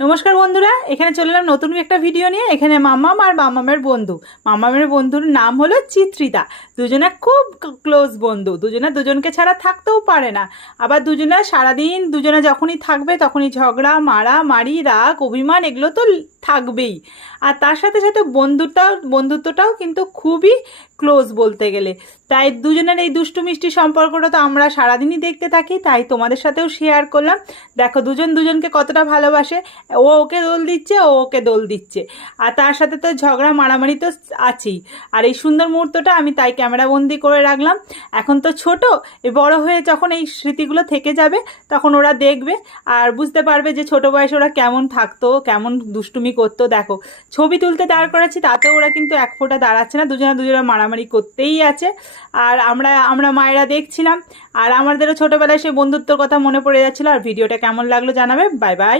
নমস্কার বন্ধুরা, এখানে চলে এলাম নতুন একটা ভিডিও নিয়ে। এখানে মামাম আর মামামের বন্ধু। মামামের বন্ধুর নাম হলো চিত্রিতা দুজনে খুব ক্লোজ বন্ধু। দুজনে দুজনকে ছাড়া থাকতেও পারে না। আবার দুজনে সারাদিন দুজনে যখনই থাকবে তখনই ঝগড়া, মারা, মারি, রাগ, অভিমান এগুলো তো থাকবেই। আর তার সাথে সাথে বন্ধুটাও বন্ধুত্বটাও কিন্তু খুবই ক্লোজ বলতে গেলে। তাই দুজনের এই দুষ্টু মিষ্টি সম্পর্কটা তো আমরা সারাদিনই দেখতে থাকি, তাই তোমাদের সাথেও শেয়ার করলাম। দেখো, দুজন দুজনকে কতটা ভালোবাসে। ও ওকে দোল দিচ্ছে, ও ওকে দোল দিচ্ছে। আর তার সাথে তো ঝগড়া মারামারি তো আছেই। আর এই সুন্দর মুহূর্তটা আমি তাই ক্যামেরাবন্দি করে রাখলাম। এখন তো ছোট বড় হয়ে যখন এই স্মৃতিগুলো থেকে যাবে, তখন ওরা দেখবে। আর বুঝতে পারবে যে ছোট বয়সে ওরা কেমন থাকতো, কেমন দুষ্টুমি করতো। দেখো, ছবি তুলতে দাঁড় করাচ্ছি, তাতেও ওরা কিন্তু এক ফোঁটা দাঁড়াচ্ছে না। দুজনে দুজনে মারামারি করতেই আছে। আর আমরা আমরা মায়েরা দেখছিলাম। আর আমাদেরও ছোটোবেলায় সেই বন্ধুত্বর কথা মনে পড়ে যাচ্ছিল। আর ভিডিওটা কেমন লাগল জানাবে। Bye bye.